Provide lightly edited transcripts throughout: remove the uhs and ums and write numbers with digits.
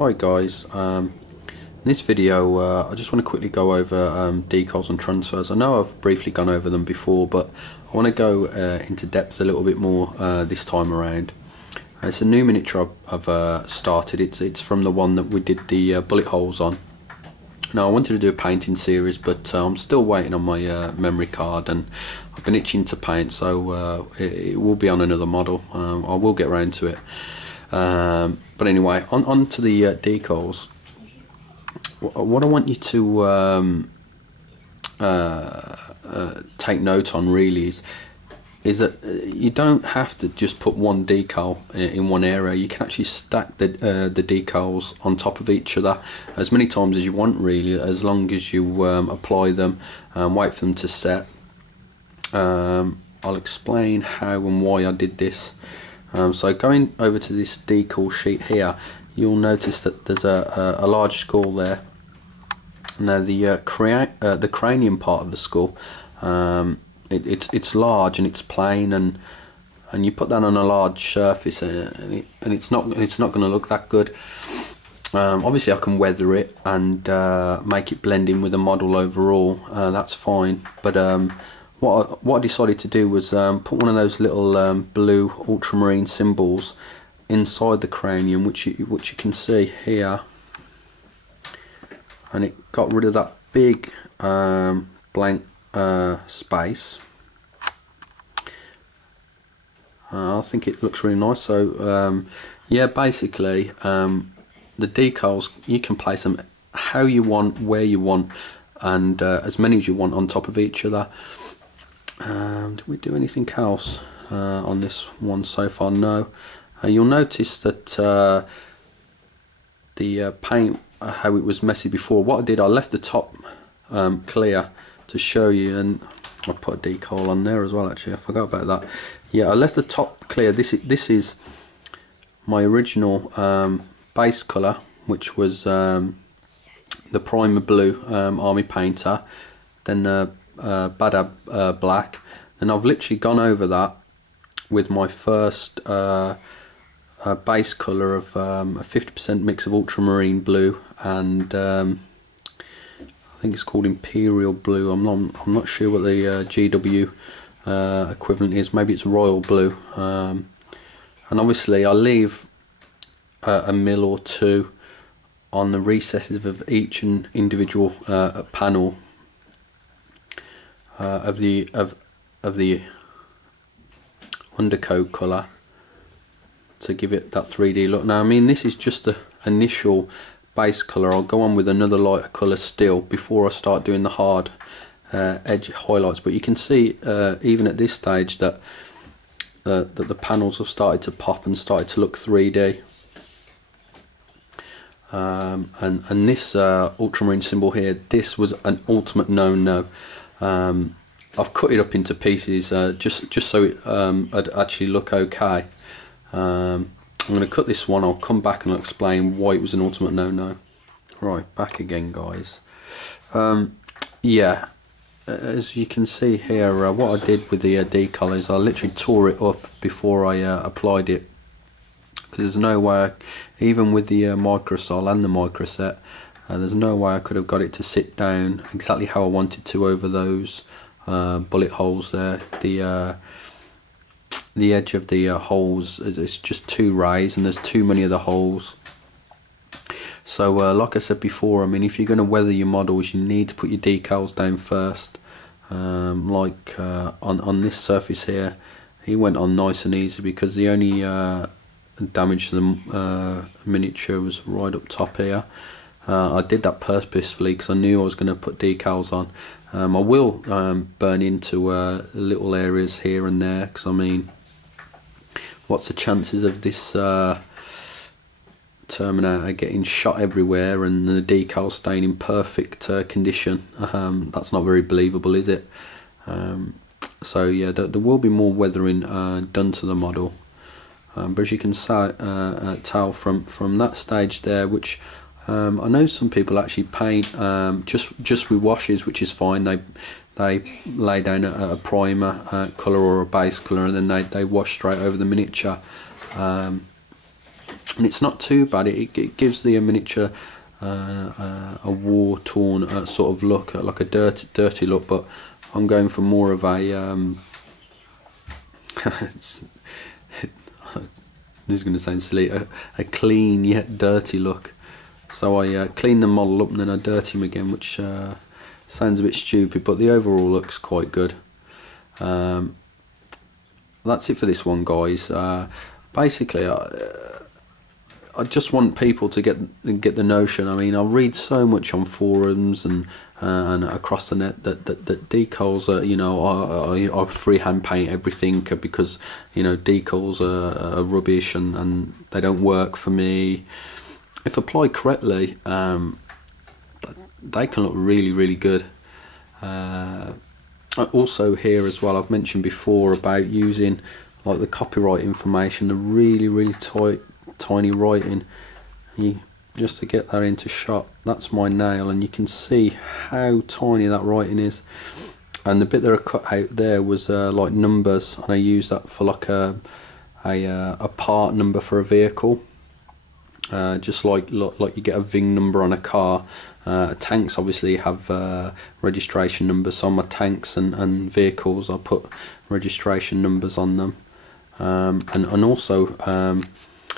Hi guys, in this video I just want to quickly go over decals and transfers. I know I've briefly gone over them before, but I want to go into depth a little bit more this time around. It's a new miniature I've started. It's from the one that we did the bullet holes on. Now I wanted to do a painting series, but I'm still waiting on my memory card, and I've been itching to paint, so it will be on another model. I will get around to it. But anyway, on to the decals. What I want you to take note on really is that you don't have to just put one decal in one area. You can actually stack the decals on top of each other as many times as you want, really, as long as you apply them and wait for them to set. I'll explain how and why I did this. So going over to this decal sheet here, you'll notice that there's a large skull there. Now the cranium part of the skull, it's large and it's plain, and you put that on a large surface, and it's not going to look that good. Obviously I can weather it and make it blend in with the model overall. That's fine, but what I decided to do was put one of those little blue ultramarine symbols inside the cranium, which you can see here, and it got rid of that big blank space. I think it looks really nice. So yeah, basically the decals, you can place them how you want, where you want, and as many as you want on top of each other. Did we do anything else on this one so far? No. You'll notice that the paint, how it was messy before. What I did, I left the top clear to show you, and I put a decal on there as well. Actually, I forgot about that. Yeah, I left the top clear. This is my original base colour, which was the primer blue army painter, then Badab black, and I've literally gone over that with my first base colour of a 50% mix of ultramarine blue and I think it's called Imperial Blue. I'm not sure what the GW equivalent is. Maybe it's Royal Blue. And obviously I leave a mil or two on the recesses of each and individual panel of the undercoat colour to give it that 3D look. Now I mean, this is just the initial base colour. I'll go on with another lighter colour still before I start doing the hard edge highlights, but you can see even at this stage that the panels have started to pop and started to look 3D. And this ultramarine symbol here, this was an ultimate no-no. I've cut it up into pieces just so it'd actually look okay. I'm going to cut this one. I'll come back and I'll explain why it was an ultimate no-no. Right, back again, guys. Yeah, as you can see here, what I did with the decal is I literally tore it up before I applied it. There's no way, even with the microsol and the microset, there's no way I could have got it to sit down exactly how I wanted to over those bullet holes there. The edge of the holes, it's just too raised and there's too many of the holes. So like I said before, I mean, if you're going to weather your models, you need to put your decals down first. Like on this surface here, he went on nice and easy because the only damage to the miniature was right up top here. I did that purposefully because I knew I was going to put decals on. I will burn into little areas here and there, because I mean, what's the chances of this Terminator getting shot everywhere and the decal staying in perfect condition? That's not very believable, is it? So yeah, there will be more weathering done to the model, but as you can tell from that stage there, which I know some people actually paint just with washes, which is fine. They lay down a primer colour or a base colour, and then they wash straight over the miniature. and it's not too bad. It gives the miniature a war-torn sort of look, like a dirty look, but I'm going for more of a this is going to sound silly, a clean yet dirty look. So I clean the model up and then I dirty him again, which sounds a bit stupid, but the overall looks quite good. That's it for this one, guys. Basically, I just want people to get the notion. I mean, I read so much on forums and across the net that decals are, you know, I freehand paint everything because, you know, decals are rubbish and they don't work for me. If applied correctly, they can look really good. Also here as well, I've mentioned before about using like the copyright information, the really tiny writing, just to get that into shot. That's my nail, and you can see how tiny that writing is. And the bit that I cut out there was like numbers, and I used that for like a part number for a vehicle. Just like you get a VIN number on a car. Tanks obviously have registration numbers, so on my tanks and vehicles I put registration numbers on them. And also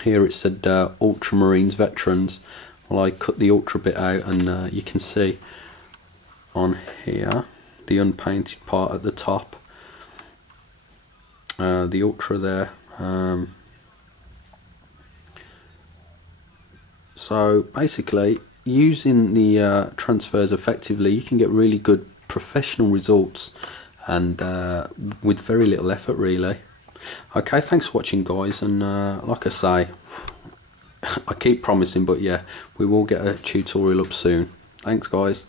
here it said Ultramarines Veterans. Well, I cut the Ultra bit out, and you can see on here the unpainted part at the top, the Ultra there. So basically, using the transfers effectively, you can get really good professional results, and with very little effort really. Okay, thanks for watching, guys, and like I say, I keep promising, but yeah, we will get a tutorial up soon. Thanks, guys.